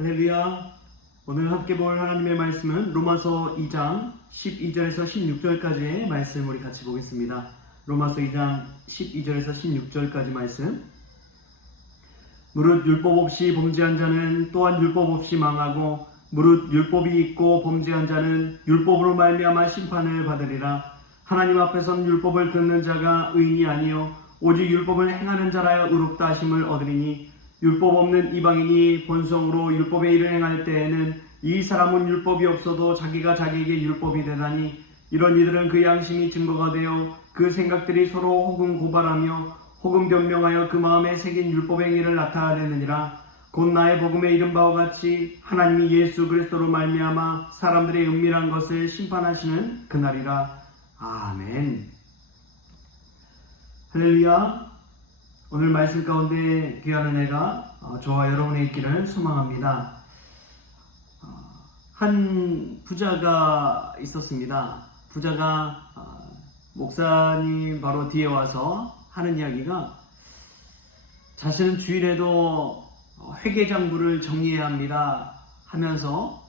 할렐루야. 오늘 함께 볼 하나님의 말씀은 로마서 2장 12절에서 16절까지의 말씀 우리 같이 보겠습니다. 로마서 2장 12절에서 16절까지 말씀. 무릇 율법 없이 범죄한 자는 또한 율법 없이 망하고 무릇 율법이 있고 범죄한 자는 율법으로 말미암아 심판을 받으리라. 하나님 앞에서는 율법을 듣는 자가 의인이 아니요 오직 율법을 행하는 자라야 의롭다 하심을 얻으리니 율법 없는 이방인이 본성으로 율법의 일을 행할 때에는 이 사람은 율법이 없어도 자기가 자기에게 율법이 되다니 이런 이들은 그 양심이 증거가 되어 그 생각들이 서로 혹은 고발하며 혹은 변명하여 그 마음에 새긴 율법의 행위를 나타내느니라. 곧 나의 복음에 이른 바와 같이 하나님이 예수 그리스도로 말미암아 사람들의 은밀한 것을 심판하시는 그날이라. 아멘. 할렐루야. 오늘 말씀 가운데 귀한 은혜가 저와 여러분의 있기를 소망합니다. 한 부자가 있었습니다. 부자가 목사님 바로 뒤에 와서 하는 이야기가 자신은 주일에도 회계장부를 정리해야 합니다 하면서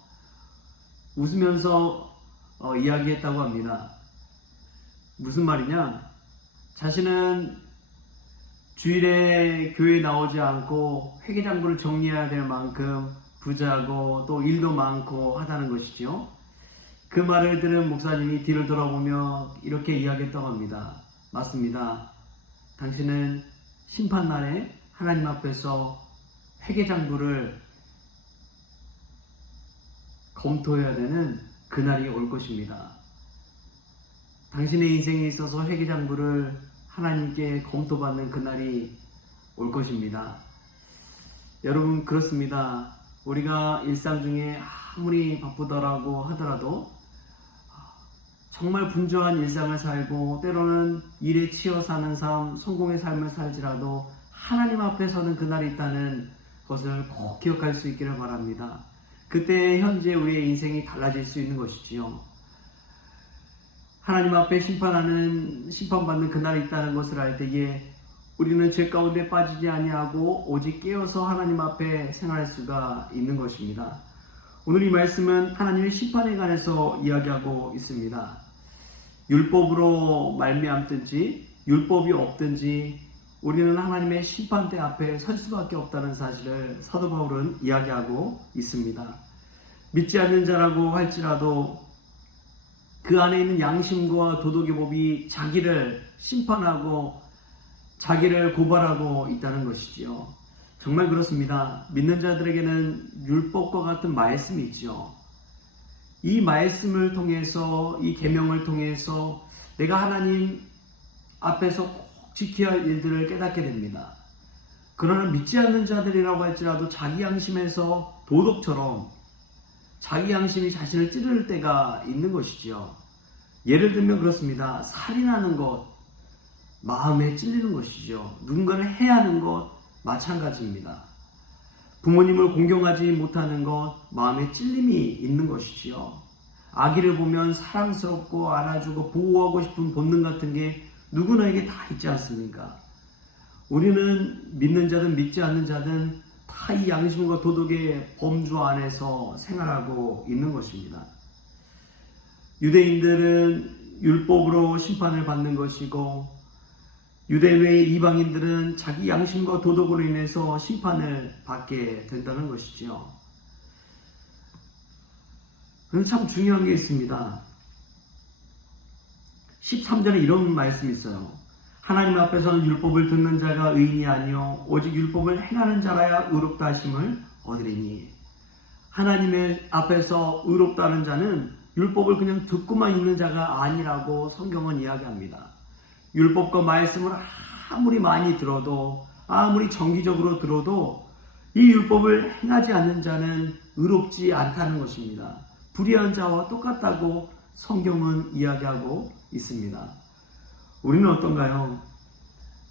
웃으면서 이야기했다고 합니다. 무슨 말이냐? 자신은 주일에 교회에 나오지 않고 회계장부를 정리해야 될 만큼 부자고 또 일도 많고 하다는 것이죠. 그 말을 들은 목사님이 뒤를 돌아보며 이렇게 이야기했다고 합니다. 맞습니다. 당신은 심판날에 하나님 앞에서 회계장부를 검토해야 되는 그날이 올 것입니다. 당신의 인생에 있어서 회계장부를 하나님께 검토받는 그날이 올 것입니다. 여러분, 그렇습니다. 우리가 일상 중에 아무리 바쁘더라고 하더라도 정말 분주한 일상을 살고 때로는 일에 치여 사는 삶, 성공의 삶을 살지라도 하나님 앞에 서는 그날이 있다는 것을 꼭 기억할 수 있기를 바랍니다. 그때 현재 우리의 인생이 달라질 수 있는 것이지요. 하나님 앞에 심판받는 그날이 있다는 것을 알 때에 우리는 죄 가운데 빠지지 아니하고 오직 깨어서 하나님 앞에 생활할 수가 있는 것입니다. 오늘 이 말씀은 하나님의 심판에 관해서 이야기하고 있습니다. 율법으로 말미암든지 율법이 없든지 우리는 하나님의 심판대 앞에 설 수밖에 없다는 사실을 사도 바울은 이야기하고 있습니다. 믿지 않는 자라고 할지라도 그 안에 있는 양심과 도덕의 법이 자기를 심판하고 자기를 고발하고 있다는 것이지요. 정말 그렇습니다. 믿는 자들에게는 율법과 같은 말씀이 있죠. 이 말씀을 통해서, 이 계명을 통해서 내가 하나님 앞에서 꼭 지켜야 할 일들을 깨닫게 됩니다. 그러나 믿지 않는 자들이라고 할지라도 자기 양심에서 도덕처럼 자기 양심이 자신을 찌를 때가 있는 것이지요. 예를 들면 그렇습니다. 살인하는 것, 마음에 찔리는 것이죠. 누군가를 해하는 것, 마찬가지입니다. 부모님을 공경하지 못하는 것, 마음에 찔림이 있는 것이지요. 아기를 보면 사랑스럽고 안아주고 보호하고 싶은 본능 같은 게 누구나에게 다 있지 않습니까? 우리는 믿는 자든 믿지 않는 자든 다 이 양심과 도덕의 범주 안에서 생활하고 있는 것입니다. 유대인들은 율법으로 심판을 받는 것이고 유대 외의 이방인들은 자기 양심과 도덕으로 인해서 심판을 받게 된다는 것이죠. 그런데 참 중요한 게 있습니다. 13절에 이런 말씀이 있어요. 하나님 앞에서는 율법을 듣는 자가 의인이 아니요 오직 율법을 행하는 자라야 의롭다 하심을 얻으리니. 하나님의 앞에서 의롭다는 자는 율법을 그냥 듣고만 있는 자가 아니라고 성경은 이야기합니다. 율법과 말씀을 아무리 많이 들어도 아무리 정기적으로 들어도 이 율법을 행하지 않는 자는 의롭지 않다는 것입니다. 불의한 자와 똑같다고 성경은 이야기하고 있습니다. 우리는 어떤가요?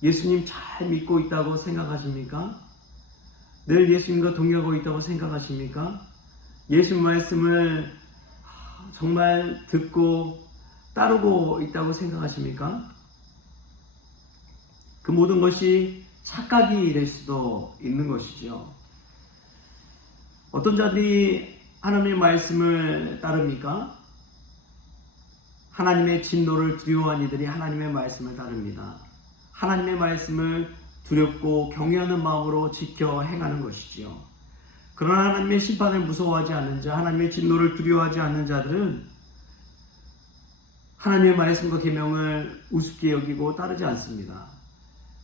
예수님 잘 믿고 있다고 생각하십니까? 늘 예수님과 동행하고 있다고 생각하십니까? 예수 말씀을 정말 듣고 따르고 있다고 생각하십니까? 그 모든 것이 착각이 될 수도 있는 것이죠. 어떤 자들이 하나님의 말씀을 따릅니까? 하나님의 진노를 두려워한 이들이 하나님의 말씀을 따릅니다. 하나님의 말씀을 두렵고 경외하는 마음으로 지켜 행하는 것이지요. 그러나 하나님의 심판을 무서워하지 않는 자, 하나님의 진노를 두려워하지 않는 자들은 하나님의 말씀과 계명을 우습게 여기고 따르지 않습니다.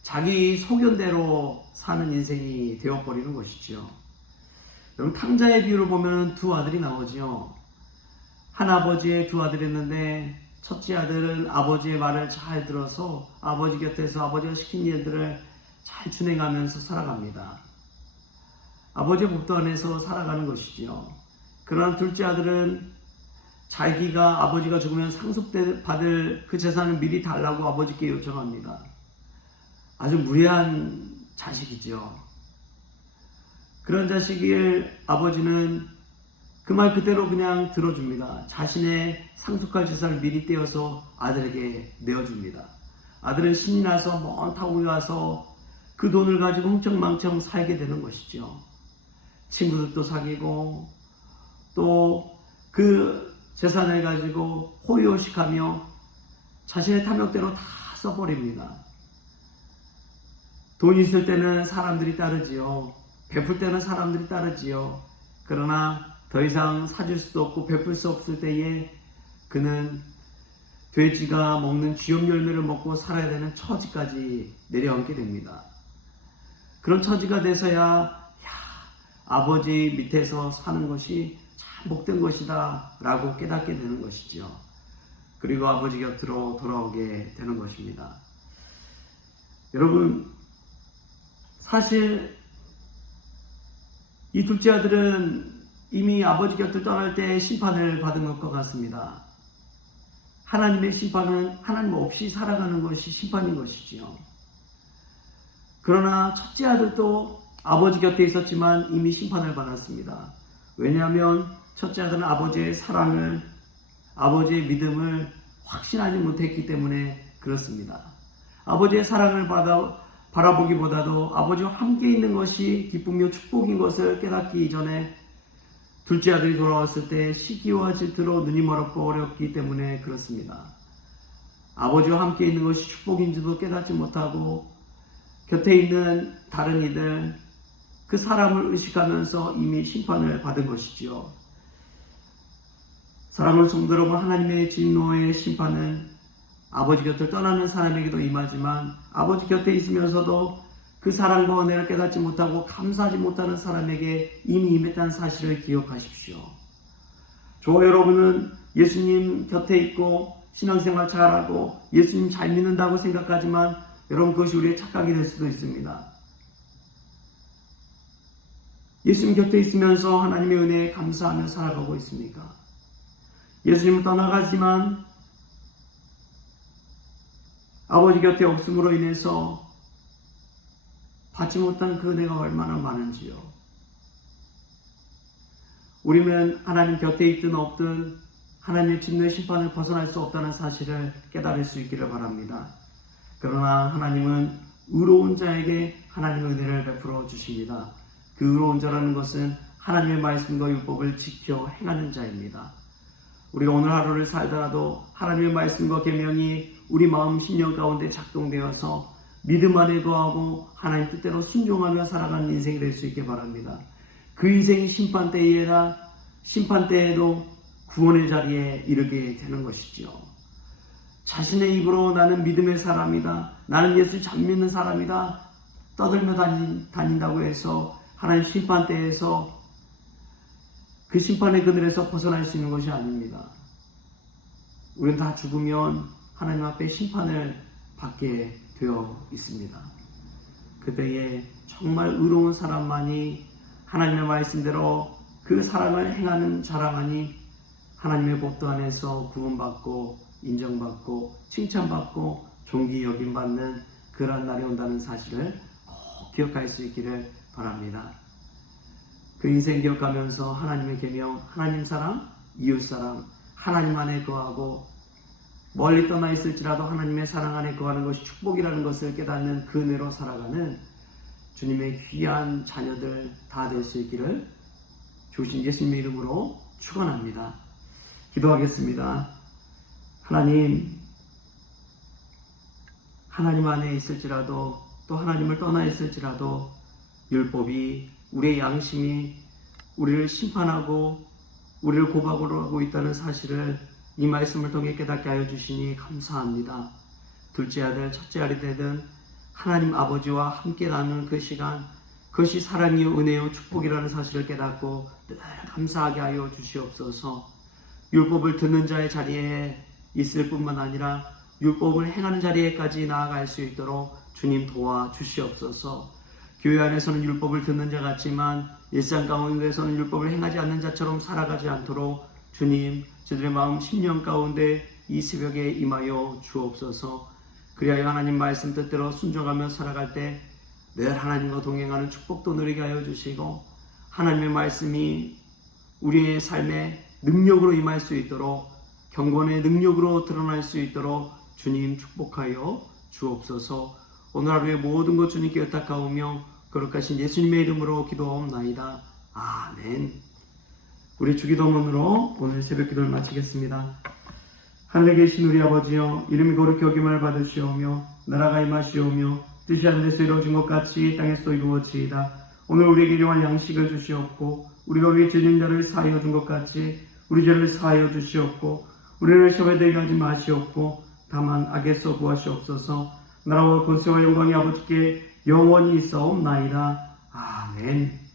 자기 소견대로 사는 인생이 되어버리는 것이죠. 여러분, 탕자의 비유를 보면 두 아들이 나오죠. 한 아버지의 두 아들이 있는데 첫째 아들은 아버지의 말을 잘 들어서 아버지 곁에서 아버지가 시킨 일들을 잘 준행하면서 살아갑니다. 아버지의 법도 안에서 살아가는 것이지요. 그러나 둘째 아들은 자기가 아버지가 죽으면 상속받을 그 재산을 미리 달라고 아버지께 요청합니다. 아주 무례한 자식이죠. 그런 자식을 아버지는 그 말 그대로 그냥 들어줍니다. 자신의 상속할 재산을 미리 떼어서 아들에게 내어줍니다. 아들은 신이 나서 먼 타국에 가서 그 돈을 가지고 흥청망청 살게 되는 것이죠. 친구들도 사귀고 또 그 재산을 가지고 호의호식하며 자신의 탐욕대로 다 써버립니다. 돈이 있을 때는 사람들이 따르지요. 베풀 때는 사람들이 따르지요. 그러나 더 이상 사줄 수도 없고 베풀 수 없을 때에 그는 돼지가 먹는 쥐염 열매를 먹고 살아야 되는 처지까지 내려앉게 됩니다. 그런 처지가 돼서야 아버지 밑에서 사는 것이 참 복된 것이다 라고 깨닫게 되는 것이죠. 그리고 아버지 곁으로 돌아오게 되는 것입니다. 여러분, 사실 이 둘째 아들은 이미 아버지 곁을 떠날 때 심판을 받은 것과 같습니다. 하나님의 심판은 하나님 없이 살아가는 것이 심판인 것이지요. 그러나 첫째 아들도 아버지 곁에 있었지만 이미 심판을 받았습니다. 왜냐하면 첫째 아들은 아버지의 사랑을, 아버지의 믿음을 확신하지 못했기 때문에 그렇습니다. 아버지의 사랑을 바라보기보다도 아버지와 함께 있는 것이 기쁨이요 축복인 것을 깨닫기 이전에 둘째 아들이 돌아왔을 때 시기와 질투로 눈이 멀었고 어렵기 때문에 그렇습니다. 아버지와 함께 있는 것이 축복인지도 깨닫지 못하고 곁에 있는 다른 이들, 그 사람을 의식하면서 이미 심판을 받은 것이지요. 사랑하는 성도 여러분, 하나님의 진노의 심판은 아버지 곁을 떠나는 사람에게도 임하지만 아버지 곁에 있으면서도 그 사랑과 은혜를 깨닫지 못하고 감사하지 못하는 사람에게 이미 임했다는 사실을 기억하십시오. 저와 여러분은 예수님 곁에 있고 신앙생활 잘하고 예수님 잘 믿는다고 생각하지만 여러분, 그것이 우리의 착각이 될 수도 있습니다. 예수님 곁에 있으면서 하나님의 은혜에 감사하며 살아가고 있습니까? 예수님을 떠나가지만 아버지 곁에 없음으로 인해서 받지 못한 그 은혜가 얼마나 많은지요. 우리는 하나님 곁에 있든 없든 하나님의 진노의 심판을 벗어날 수 없다는 사실을 깨달을 수 있기를 바랍니다. 그러나 하나님은 의로운 자에게 하나님의 은혜를 베풀어 주십니다. 그 의로운 자라는 것은 하나님의 말씀과 율법을 지켜 행하는 자입니다. 우리가 오늘 하루를 살더라도 하나님의 말씀과 계명이 우리 마음 심령 가운데 작동되어서 믿음 안에 거하고 하나님 뜻대로 순종하며 살아가는 인생이 될 수 있게 바랍니다. 그 인생이 심판 때에도 구원의 자리에 이르게 되는 것이지요. 자신의 입으로 나는 믿음의 사람이다, 나는 예수 잘 믿는 사람이다 떠들며 다닌다고 해서 하나님 심판 때에서 그 심판의 그늘에서 벗어날 수 있는 것이 아닙니다. 우리는 다 죽으면 하나님 앞에 심판을 받게 되어 있습니다. 그때에 정말 의로운 사람만이 하나님의 말씀대로 그 사랑을 행하는 자라만이 하나님의 법도 안에서 구원받고 인정받고 칭찬받고 존귀 여김받는 그러한 날이 온다는 사실을 꼭 기억할 수 있기를 바랍니다. 그 인생 기억하면서 하나님의 계명, 하나님 사랑, 이웃 사랑, 하나님 안에 거하고 멀리 떠나 있을지라도 하나님의 사랑 안에 거하는 것이 축복이라는 것을 깨닫는 그 은혜로 살아가는 주님의 귀한 자녀들 다 될 수 있기를 주신 예수님의 이름으로 축원합니다. 기도하겠습니다. 하나님 안에 있을지라도 또 하나님을 떠나 있을지라도 율법이 우리의 양심이 우리를 심판하고 우리를 고박으로 하고 있다는 사실을 이 말씀을 통해 깨닫게 하여 주시니 감사합니다. 둘째 아들, 첫째 아들이 되든 하나님 아버지와 함께 나누는 그 시간, 그것이 사랑이요 은혜요 축복이라는 사실을 깨닫고 늘 감사하게 하여 주시옵소서. 율법을 듣는 자의 자리에 있을 뿐만 아니라 율법을 행하는 자리에까지 나아갈 수 있도록 주님 도와주시옵소서. 교회 안에서는 율법을 듣는 자 같지만 일상 가운데서는 율법을 행하지 않는 자처럼 살아가지 않도록 주님 저들의 마음 심령 가운데 이 새벽에 임하여 주옵소서. 그리하여 하나님 말씀 뜻대로 순종하며 살아갈 때 늘 하나님과 동행하는 축복도 누리게 하여 주시고 하나님의 말씀이 우리의 삶에 능력으로 임할 수 있도록 경건의 능력으로 드러날 수 있도록 주님 축복하여 주옵소서. 오늘 하루의 모든 것 주님께 의탁하오며 거룩하신 예수님의 이름으로 기도하옵나이다. 아멘. 우리 주기도문으로 오늘 새벽 기도를 마치겠습니다. 하늘에 계신 우리 아버지여, 이름이 거룩히 여김을 받으시오며 나라가 임하시오며 뜻이 하늘에서 이루어진 것 같이 땅에서도 이루어지이다. 오늘 우리에게 일용할 양식을 주시옵고 우리가 우리의 죄진 자를 사하여 준 것 같이 우리 죄를 사하여 주시옵고 우리를 시험에 들게 하지 마시옵고 다만 악에서 구하시옵소서. 나라와 권세와 영광이 아버지께 영원히 있사옵나이다. 아멘.